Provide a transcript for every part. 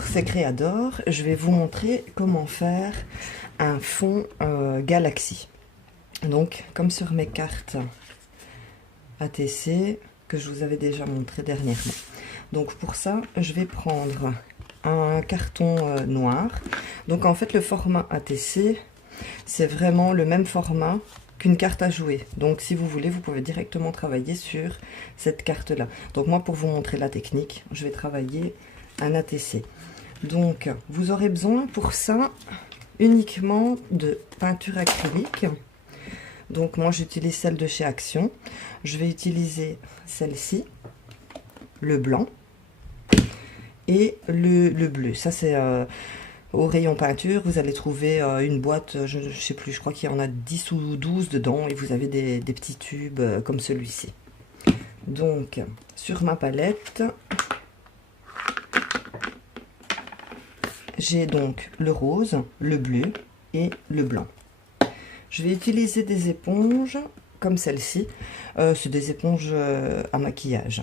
Bonjour, c'est Créador. Je vais vous montrer comment faire un fond Galaxy. Donc, comme sur mes cartes ATC que je vous avais déjà montré dernièrement. Donc pour ça, je vais prendre un carton noir. Donc en fait, le format ATC, c'est vraiment le même format qu'une carte à jouer. Donc si vous voulez, vous pouvez directement travailler sur cette carte là. Donc moi, pour vous montrer la technique, je vais travailler un ATC. Donc vous aurez besoin pour ça uniquement de peinture acrylique. Donc moi j'utilise celle de chez Action. Je vais utiliser celle-ci, le blanc et le bleu. Ça c'est au rayon peinture, vous allez trouver une boîte, je ne sais plus, je crois qu'il y en a 10 ou 12 dedans et vous avez des petits tubes comme celui-ci. Donc sur ma palette, j'ai donc le rose, le bleu et le blanc. Je vais utiliser des éponges comme celle-ci. C'est des éponges à maquillage.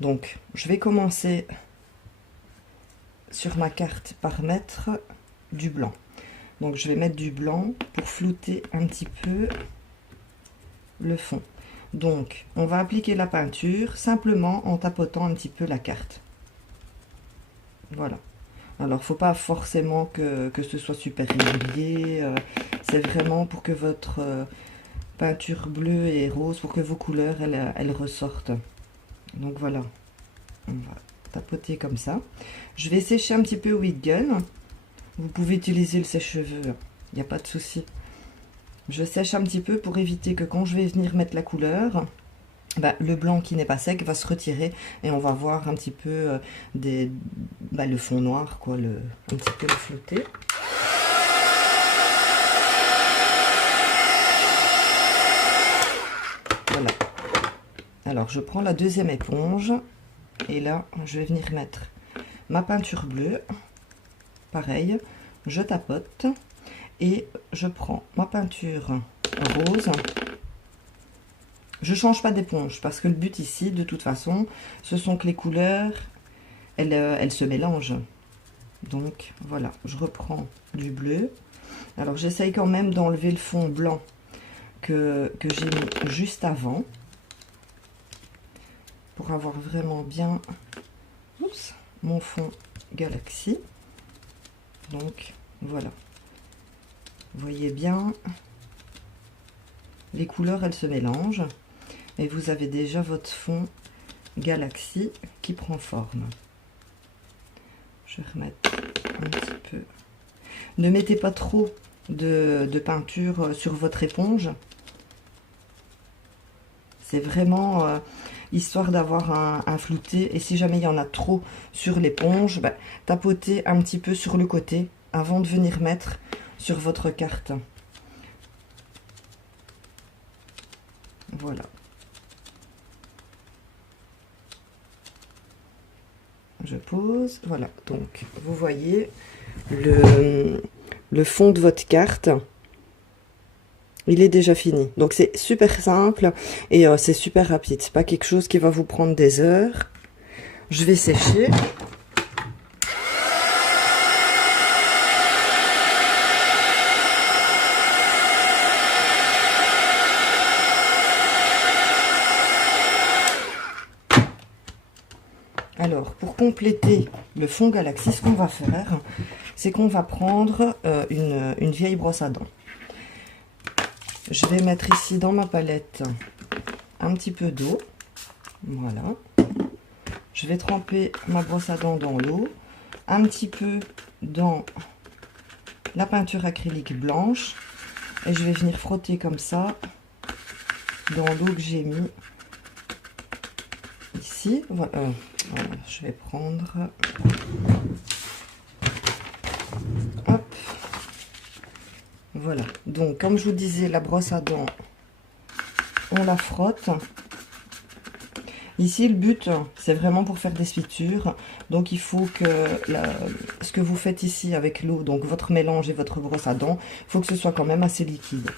Donc, je vais commencer sur ma carte par mettre du blanc. Donc, je vais mettre du blanc pour flouter un petit peu le fond. Donc, on va appliquer la peinture simplement en tapotant un petit peu la carte. Voilà. Alors, faut pas forcément que ce soit super régulier. C'est vraiment pour que votre peinture bleue et rose, pour que vos couleurs, elles ressortent. Donc voilà. On va tapoter comme ça. Je vais sécher un petit peu au heat gun. Vous pouvez utiliser le sèche-cheveux. Il n'y a pas de souci. Je sèche un petit peu pour éviter que quand je vais venir mettre la couleur, le blanc qui n'est pas sec va se retirer et on va voir un petit peu le fond noir, quoi, un petit peu le flouter. Voilà. Alors je prends la deuxième éponge et là je vais venir mettre ma peinture bleue. Pareil, je tapote et je prends ma peinture rose. Je change pas d'éponge parce que le but ici, de toute façon, ce sont que les couleurs, elles se mélangent. Donc voilà, je reprends du bleu. Alors j'essaye quand même d'enlever le fond blanc que j'ai mis juste avant pour avoir vraiment bien mon fond Galaxy. Donc voilà, vous voyez bien, les couleurs elles se mélangent. Et vous avez déjà votre fond Galaxy qui prend forme. Je vais remettre un petit peu. Ne mettez pas trop de peinture sur votre éponge. C'est vraiment histoire d'avoir un flouté. Et si jamais il y en a trop sur l'éponge, tapotez un petit peu sur le côté avant de venir mettre sur votre carte. Voilà. Je pose, voilà, donc vous voyez le fond de votre carte, il est déjà fini. Donc c'est super simple et c'est super rapide, c'est pas quelque chose qui va vous prendre des heures. Je vais sécher. Alors, pour compléter le fond Galaxy, ce qu'on va faire, c'est qu'on va prendre une vieille brosse à dents. Je vais mettre ici dans ma palette un petit peu d'eau. Voilà. Je vais tremper ma brosse à dents dans l'eau, un petit peu dans la peinture acrylique blanche, et je vais venir frotter comme ça dans l'eau que j'ai mis ici. Voilà. Voilà, je vais prendre, hop, voilà. Donc comme je vous disais, la brosse à dents, on la frotte. Ici, le but, c'est vraiment pour faire des sutures. Donc, il faut que ce que vous faites ici avec l'eau, donc votre mélange et votre brosse à dents, il faut que ce soit quand même assez liquide.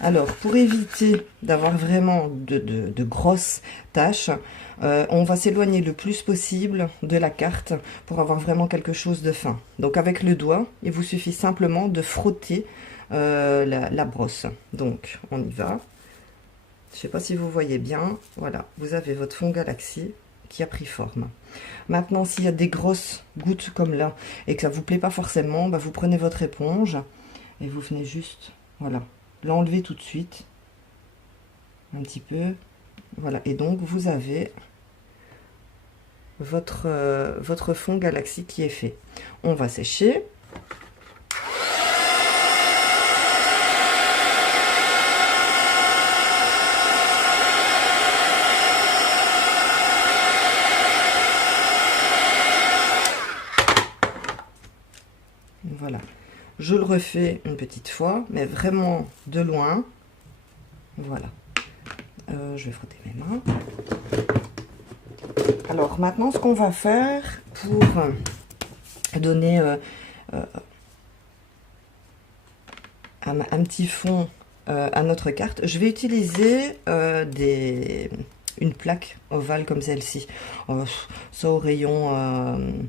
Alors, pour éviter d'avoir vraiment de grosses taches, on va s'éloigner le plus possible de la carte pour avoir vraiment quelque chose de fin. Donc, avec le doigt, il vous suffit simplement de frotter la brosse. Donc, on y va. Je ne sais pas si vous voyez bien. Voilà, vous avez votre fond Galaxy qui a pris forme. Maintenant, s'il y a des grosses gouttes comme là et que ça ne vous plaît pas forcément, bah, vous prenez votre éponge et vous venez juste, voilà, l'enlever tout de suite. Un petit peu. Voilà, et donc vous avez votre fond Galaxy qui est fait. On va sécher. Voilà, je le refais une petite fois, mais vraiment de loin. Voilà, je vais frotter mes mains. Alors maintenant, ce qu'on va faire pour donner un petit fond à notre carte, je vais utiliser une plaque ovale comme celle-ci. Ça au rayon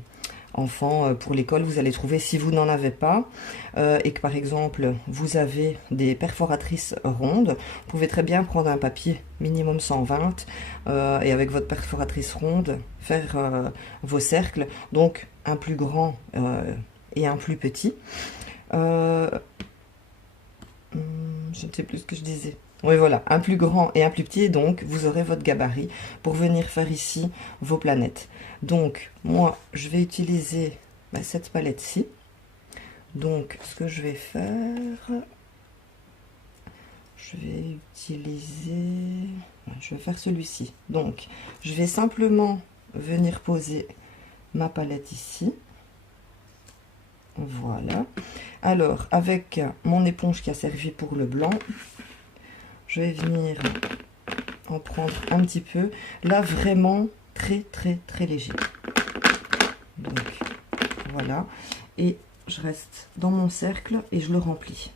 enfant pour l'école, vous allez trouver. Si vous n'en avez pas et que par exemple vous avez des perforatrices rondes, vous pouvez très bien prendre un papier minimum 120 et avec votre perforatrice ronde faire vos cercles, donc un plus grand et un plus petit. Je ne sais plus ce que je disais. Oui, voilà, un plus grand et un plus petit, et donc vous aurez votre gabarit pour venir faire ici vos planètes. Donc, moi, je vais utiliser cette palette-ci. Donc, ce que je vais faire, je vais utiliser, je vais faire celui-ci. Donc, je vais simplement venir poser ma palette ici. Voilà. Alors, avec mon éponge qui a servi pour le blanc, je vais venir en prendre un petit peu. Là, vraiment très, très, très léger. Donc, voilà. Et je reste dans mon cercle et je le remplis.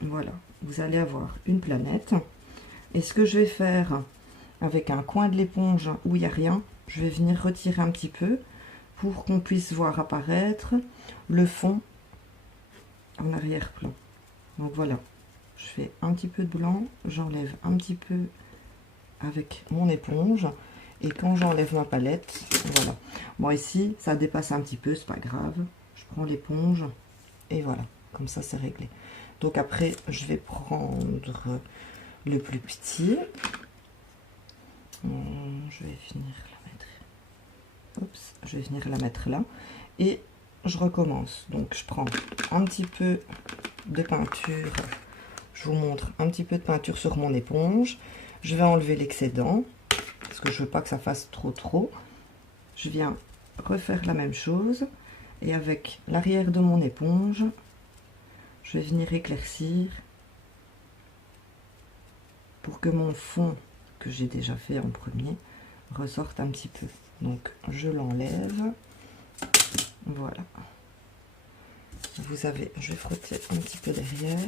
Voilà. Vous allez avoir une planète. Et ce que je vais faire avec un coin de l'éponge où il n'y a rien, je vais venir retirer un petit peu pour qu'on puisse voir apparaître le fond en arrière-plan. Donc voilà, je fais un petit peu de blanc, j'enlève un petit peu avec mon éponge, et quand j'enlève ma palette, voilà. Bon, ici, ça dépasse un petit peu, c'est pas grave. Je prends l'éponge, et voilà, comme ça c'est réglé. Donc après, je vais prendre le plus petit. Je vais venir la mettre. Oups, je vais venir la mettre là. Et je recommence. Donc je prends un petit peu de peinture. Je vous montre un petit peu de peinture sur mon éponge. Je vais enlever l'excédent parce que je veux pas que ça fasse trop. Je viens refaire la même chose et avec l'arrière de mon éponge, je vais venir éclaircir pour que mon fond que j'ai déjà fait en premier ressorte un petit peu. Donc je l'enlève. Voilà. Vous avez, je vais frotter un petit peu derrière.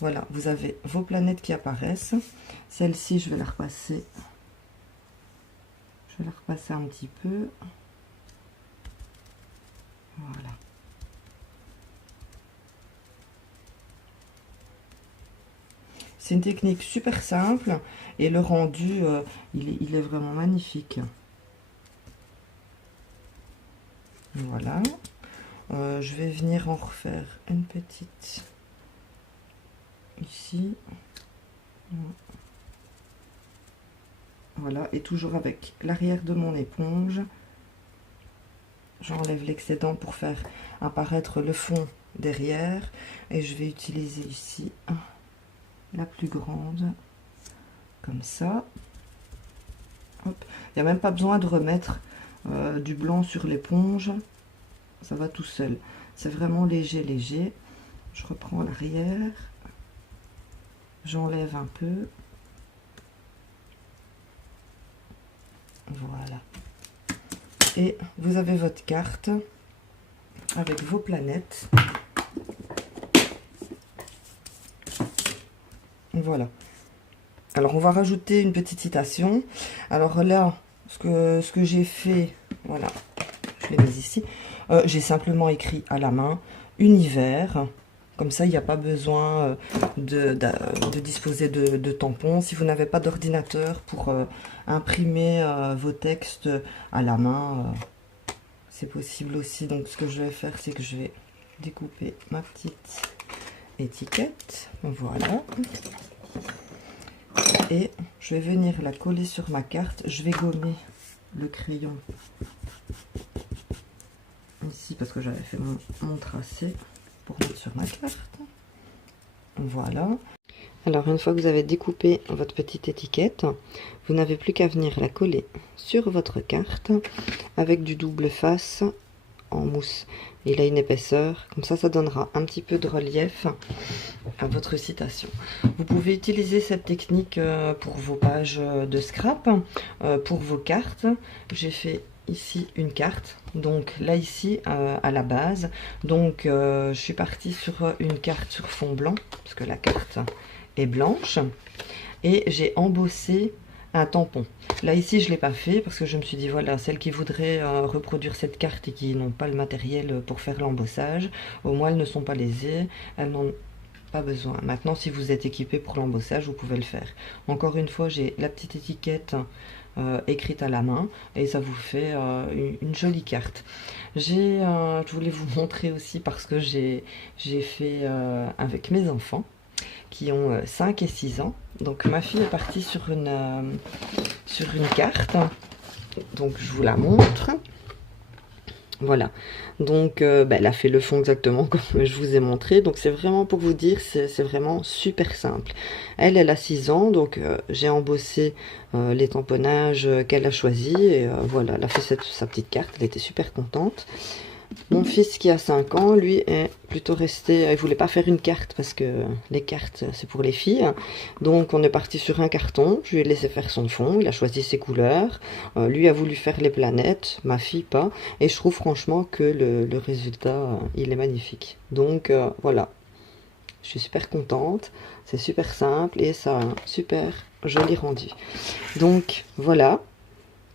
Voilà, vous avez vos planètes qui apparaissent. Celle-ci, je vais la repasser. Je vais la repasser un petit peu. Voilà. C'est une technique super simple et le rendu, il est vraiment magnifique. Voilà. Je vais venir en refaire une petite ici. Voilà, et toujours avec l'arrière de mon éponge, j'enlève l'excédent pour faire apparaître le fond derrière et je vais utiliser ici la plus grande comme ça. Hop. Il n'y a même pas besoin de remettre du blanc sur l'éponge, ça va tout seul. C'est vraiment léger. Je reprends l'arrière, j'enlève un peu. Voilà. Et vous avez votre carte avec vos planètes. Voilà. Alors, on va rajouter une petite citation. Alors là, ce que j'ai fait, voilà, je l'ai mis ici. J'ai simplement écrit à la main « Univers ». Comme ça, il n'y a pas besoin de disposer de tampons. Si vous n'avez pas d'ordinateur pour imprimer vos textes à la main, c'est possible aussi. Donc, ce que je vais faire, c'est que je vais découper ma petite étiquette. Voilà. Et je vais venir la coller sur ma carte. Je vais gommer le crayon ici parce que j'avais fait mon tracé pour mettre sur ma carte. Voilà. Alors une fois que vous avez découpé votre petite étiquette, vous n'avez plus qu'à venir la coller sur votre carte avec du double face en mousse. Il a une épaisseur, comme ça donnera un petit peu de relief à votre citation. Vous pouvez utiliser cette technique pour vos pages de scrap, pour vos cartes. J'ai fait ici une carte, donc là ici à la base, donc je suis partie sur une carte sur fond blanc parce que la carte est blanche et j'ai embossé un tampon. Là ici je l'ai pas fait parce que je me suis dit voilà, celles qui voudraient reproduire cette carte et qui n'ont pas le matériel pour faire l'embossage, au moins elles ne sont pas lésées, elles n'ont pas besoin. Maintenant si vous êtes équipé pour l'embossage, vous pouvez le faire. Encore une fois, j'ai la petite étiquette écrite à la main et ça vous fait une jolie carte. Je voulais vous montrer aussi parce que j'ai fait avec mes enfants qui ont 5 et 6 ans. Donc ma fille est partie sur une carte, donc je vous la montre. Voilà, donc elle a fait le fond exactement comme je vous ai montré. Donc c'est vraiment pour vous dire, c'est vraiment super simple. Elle a 6 ans, donc j'ai embossé les tamponnages qu'elle a choisis. Et voilà, elle a fait sa petite carte, elle était super contente. Mon fils qui a 5 ans, lui, est plutôt resté, il voulait pas faire une carte parce que les cartes, c'est pour les filles. Donc on est parti sur un carton, je lui ai laissé faire son fond, il a choisi ses couleurs. Lui a voulu faire les planètes, ma fille pas. Et je trouve franchement que le résultat, il est magnifique. Donc voilà, je suis super contente, c'est super simple et ça a un super joli rendu. Donc voilà.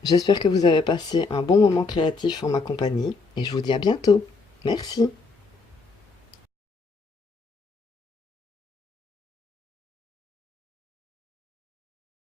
J'espère que vous avez passé un bon moment créatif en ma compagnie et je vous dis à bientôt. Merci.